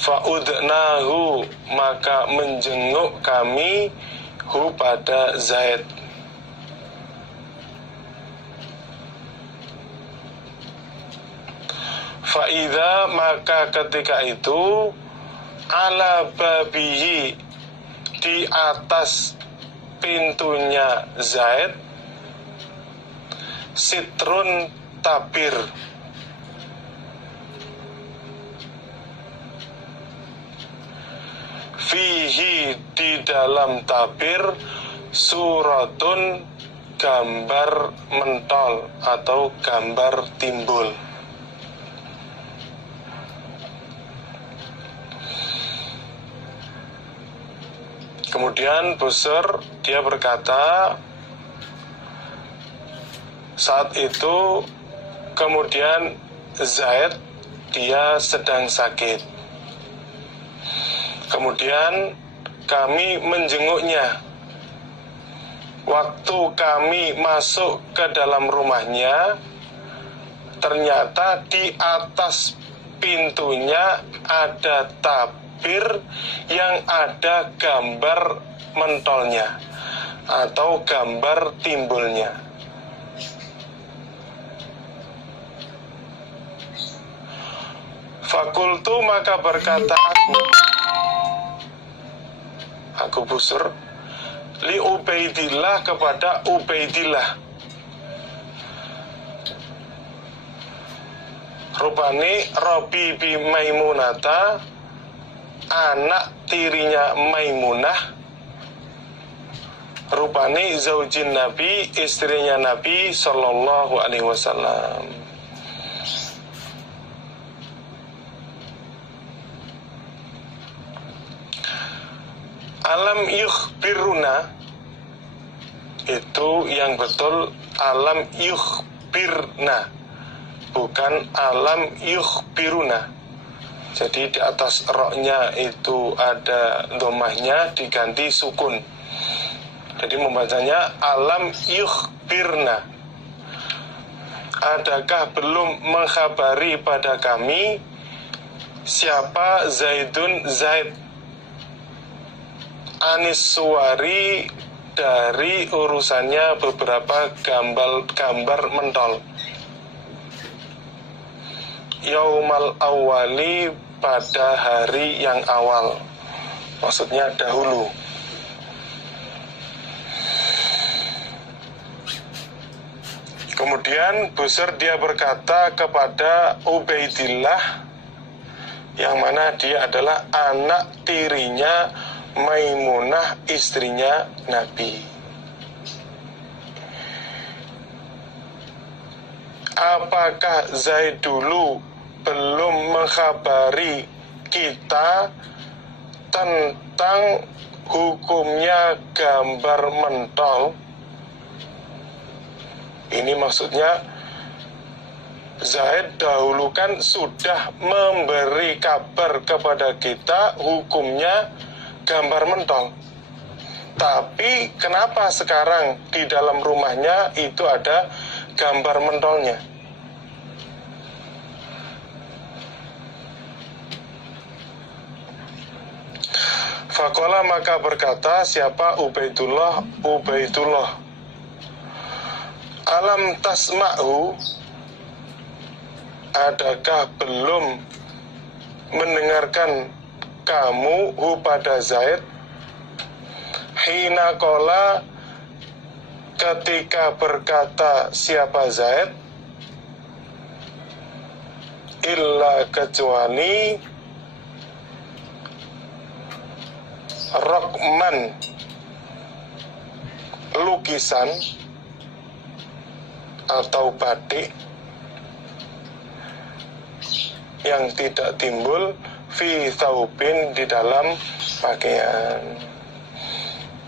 Fa'udnahu, maka menjenguk kami hu pada Zaid. Fa'idha, maka ketika itu ala babihi, di atas pintunya Zaid, sitrun, tabir. Fihi, di dalam tabir, suratun, gambar mentol atau gambar timbul. Kemudian Busr dia berkata, saat itu kemudian Zaid dia sedang sakit. Kemudian kami menjenguknya. Waktu kami masuk ke dalam rumahnya, ternyata di atas pintunya ada tabir yang ada gambar mentolnya atau gambar timbulnya. Fakultu, maka berkata aku Busr, li Ubaidillah, kepada Ubaidillah, rupani Robi bi Maimunata, anak tirinya Maimunah, rupani zaujin Nabi, istrinya Nabi Sallallahu Alaihi Wasallam. Alam yukhbiruna, itu yang betul alam yukhbirna, bukan alam yukhbiruna. Jadi di atas roknya itu ada domahnya diganti sukun. Jadi membacanya alam yukhbirna. Adakah belum mengkhabari pada kami siapa Zaidun, Zaid, anis suwari, dari urusannya beberapa gambar mentol. Yaumal awali, pada hari yang awal, maksudnya dahulu. Kemudian Busr dia berkata kepada Ubaidillah, yang mana dia adalah anak tirinya Maimunah, istrinya Nabi. Apakah Zaid dulu belum mengkhabari kita tentang hukumnya gambar mentol? Ini maksudnya Zaid dahulu kan sudah memberi kabar kepada kita hukumnya gambar mentol. Tapi kenapa sekarang di dalam rumahnya itu ada gambar mentolnya? Faqala, maka berkata siapa Ubaidullah, alam tasma'hu, adakah belum mendengarkan kamu hu pada Zaid, hina kola, ketika berkata siapa Zaid, illa, kecuali, rokman, lukisan atau batik yang tidak timbul, fi thawbin, di dalam pakaian.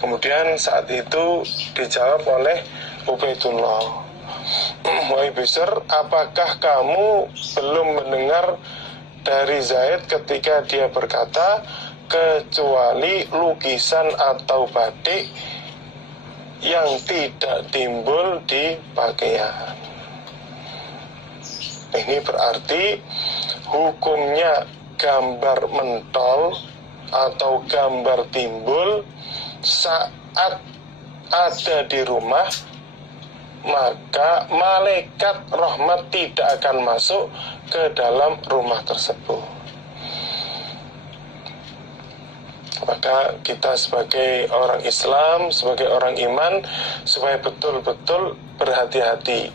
Kemudian saat itu dijawab oleh Ubaidullah, wahai Busr, apakah kamu belum mendengar dari Zaid ketika dia berkata kecuali lukisan atau batik yang tidak timbul di pakaian? Ini berarti hukumnya gambar mentol atau gambar timbul saat ada di rumah, maka malaikat rahmat tidak akan masuk ke dalam rumah tersebut. Maka kita sebagai orang Islam, sebagai orang iman, supaya betul-betul berhati-hati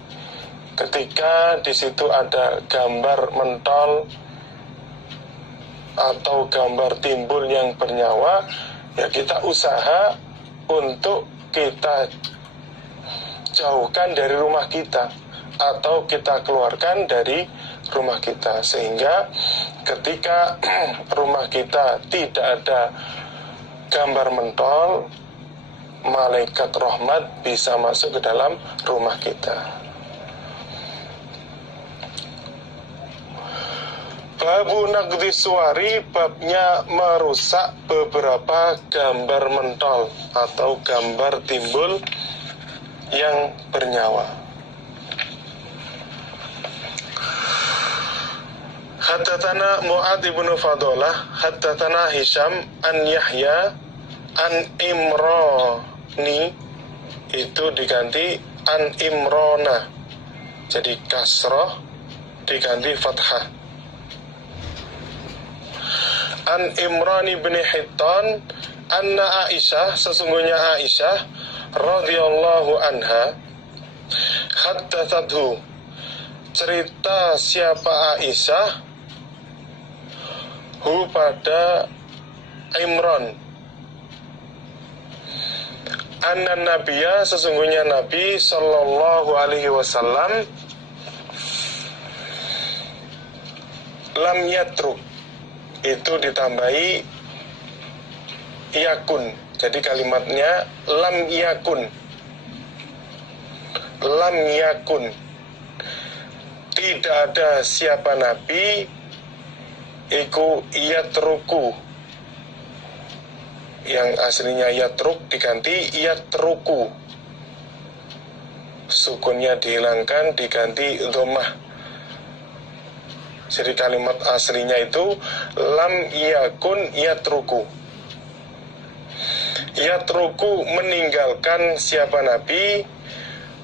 ketika di situ ada gambar mentol atau gambar timbul yang bernyawa, ya kita usaha untuk kita jauhkan dari rumah kita atau kita keluarkan dari rumah kita, sehingga ketika rumah kita tidak ada gambar mentol, malaikat rahmat bisa masuk ke dalam rumah kita. Babu naqdi suwari, babnya merusak beberapa gambar mentol atau gambar timbul yang bernyawa. Haddatsana Mu'adz bin Fadalah, haddatsana Hisham an Yahya an Imrani, itu diganti an Imrona, jadi kasroh diganti fathah. An Imran bin Hittan anna Aisyah, sesungguhnya Aisyah radhiyallahu anha, haddatsathu, cerita siapa Aisyah hu pada Imran, anna Nabiya, sesungguhnya Nabi sallallahu alaihi wasallam lam yatruk, itu ditambahi yakun, jadi kalimatnya lam yakun, lam yakun, tidak ada siapa Nabi iku yatruku, yang aslinya yatruk diganti yatruku, sukunnya dihilangkan diganti dhammah. Jadi kalimat aslinya itu lam yakun yatruku. Yatruku, meninggalkan siapa Nabi,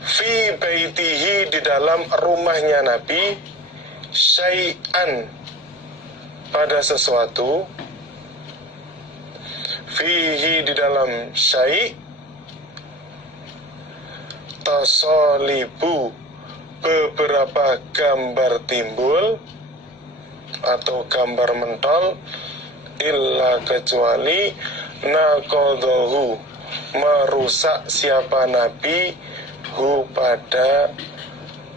fi baitihi, di dalam rumahnya Nabi, syai'an, pada sesuatu, fihi, di dalam syai', tasolibu, beberapa gambar timbul atau gambar mentol, illa, kecuali, naqadahu, merusak siapa Nabi hu pada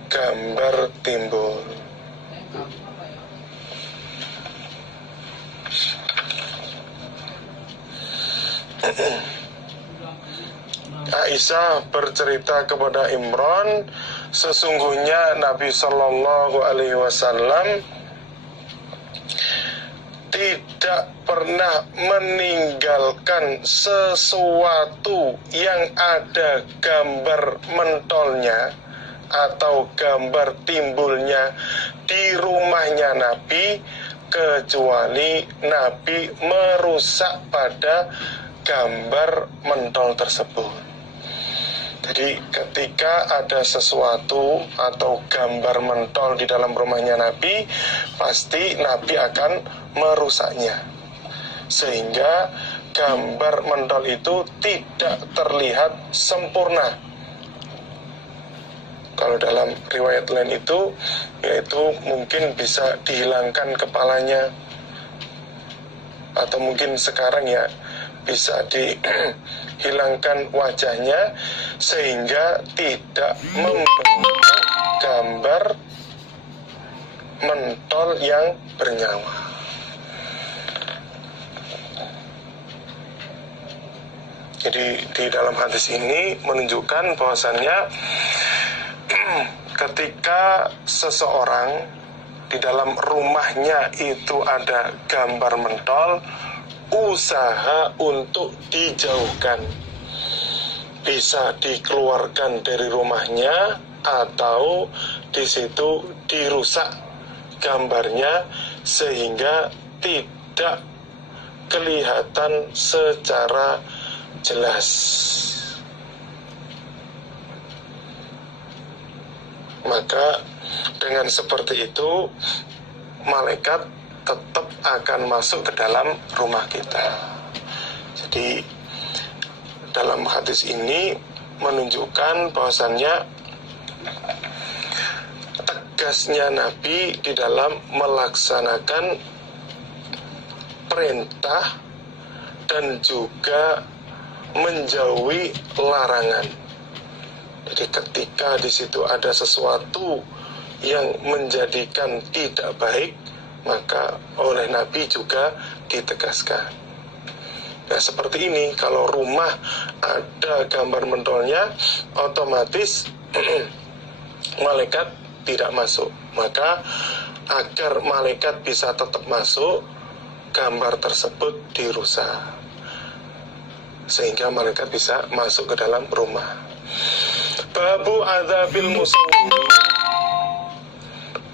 gambar timbul. Aisyah bercerita kepada Imran, sesungguhnya Nabi Shallallahu Alaihi Wasallam tidak pernah meninggalkan sesuatu yang ada gambar mentolnya atau gambar timbulnya di rumahnya Nabi, kecuali Nabi merusak pada gambar mentol tersebut. Jadi ketika ada sesuatu atau gambar mentol di dalam rumahnya Nabi, pasti Nabi akan merusaknya, sehingga gambar mentol itu tidak terlihat sempurna. Kalau dalam riwayat lain itu, yaitu mungkin bisa dihilangkan kepalanya, atau mungkin sekarang ya bisa dihilangkan wajahnya, sehingga tidak membentuk gambar mentol yang bernyawa. Jadi di dalam hadis ini menunjukkan bahwasannya ketika seseorang di dalam rumahnya itu ada gambar mentol, usaha untuk dijauhkan, bisa dikeluarkan dari rumahnya atau di situ dirusak gambarnya sehingga tidak kelihatan secara jelas. Maka dengan seperti itu malaikat tetap akan masuk ke dalam rumah kita. Jadi dalam hadis ini menunjukkan bahwasannya tegasnya Nabi di dalam melaksanakan perintah dan juga menjauhi larangan. Jadi ketika di situ ada sesuatu yang menjadikan tidak baik, maka oleh Nabi juga ditegaskan. Nah seperti ini, kalau rumah ada gambar mentolnya, otomatis malaikat tidak masuk. Maka agar malaikat bisa tetap masuk, gambar tersebut dirusak sehingga malaikat bisa masuk ke dalam rumah. Babu adzabil musawwir,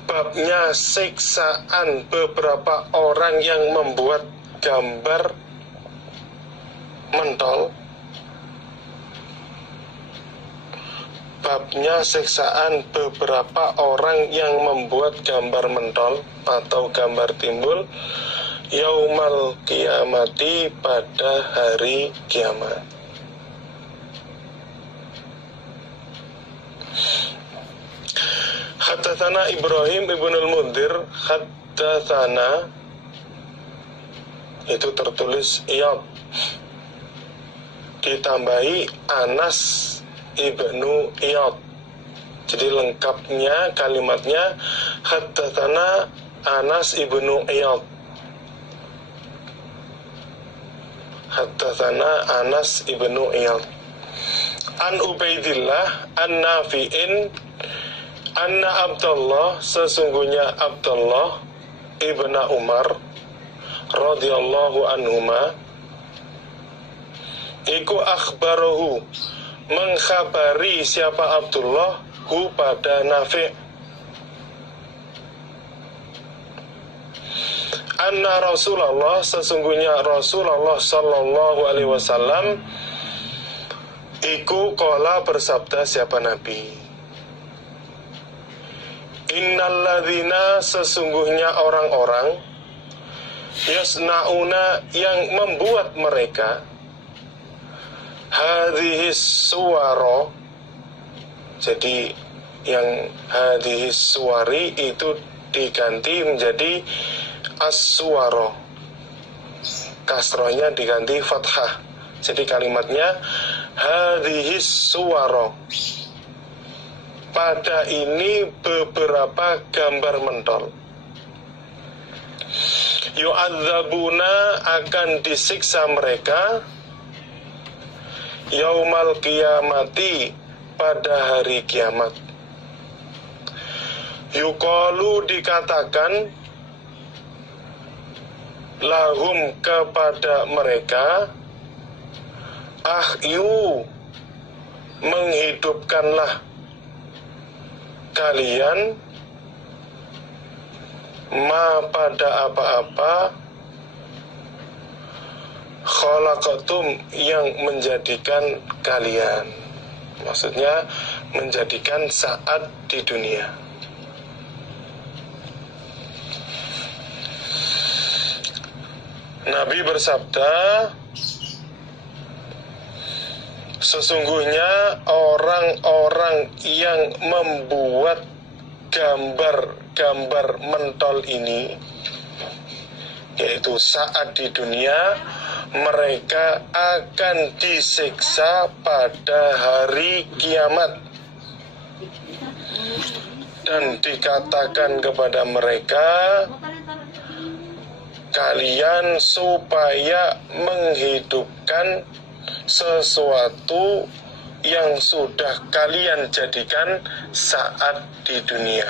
babnya siksaan beberapa orang yang membuat gambar mentol. Babnya siksaan beberapa orang yang membuat gambar mentol atau gambar timbul yaumal kiamati, pada hari kiamat. Haddatsana Ibrahim ibnul Mundhir, haddatsana, itu tertulis Iyad, ditambahi Anas ibnu Iyad. Jadi lengkapnya kalimatnya haddatsana Anas ibnu Iyad, haddatsana Anas ibnu Iyad an Ubaidillah an Nafi'in anna Abdullah, sesungguhnya Abdullah ibnu Umar radhiyallahu anhuma iku akhbarahu, mengkhabari siapa Abdullah hu pada Nafi', anna Rasulullah, sesungguhnya Rasulullah sallallahu alaihi wasallam iku qala, bersabda siapa Nabi, innalladzina, sesungguhnya orang-orang, yasnauna, yang membuat mereka, hadhis suwaro, jadi yang hadhis suwari itu diganti menjadi as-suwaro, kasrohnya diganti fathah, jadi kalimatnya hadhis suwaro, pada ini beberapa gambar mentol, yu'adzabuna, akan disiksa mereka, yaumal kiamati, pada hari kiamat. Yuqalu, dikatakan, lahum, kepada mereka, ahyu, menghidupkanlah kalian, ma, pada apa-apa, khalaqatum, yang menjadikan kalian, maksudnya menjadikan saat di dunia. Nabi bersabda, sesungguhnya orang-orang yang membuat gambar-gambar mentol ini, yaitu saat di dunia, mereka akan disiksa pada hari kiamat. Dan dikatakan kepada mereka, kalian supaya menghidupkan sesuatu yang sudah kalian jadikan saat di dunia.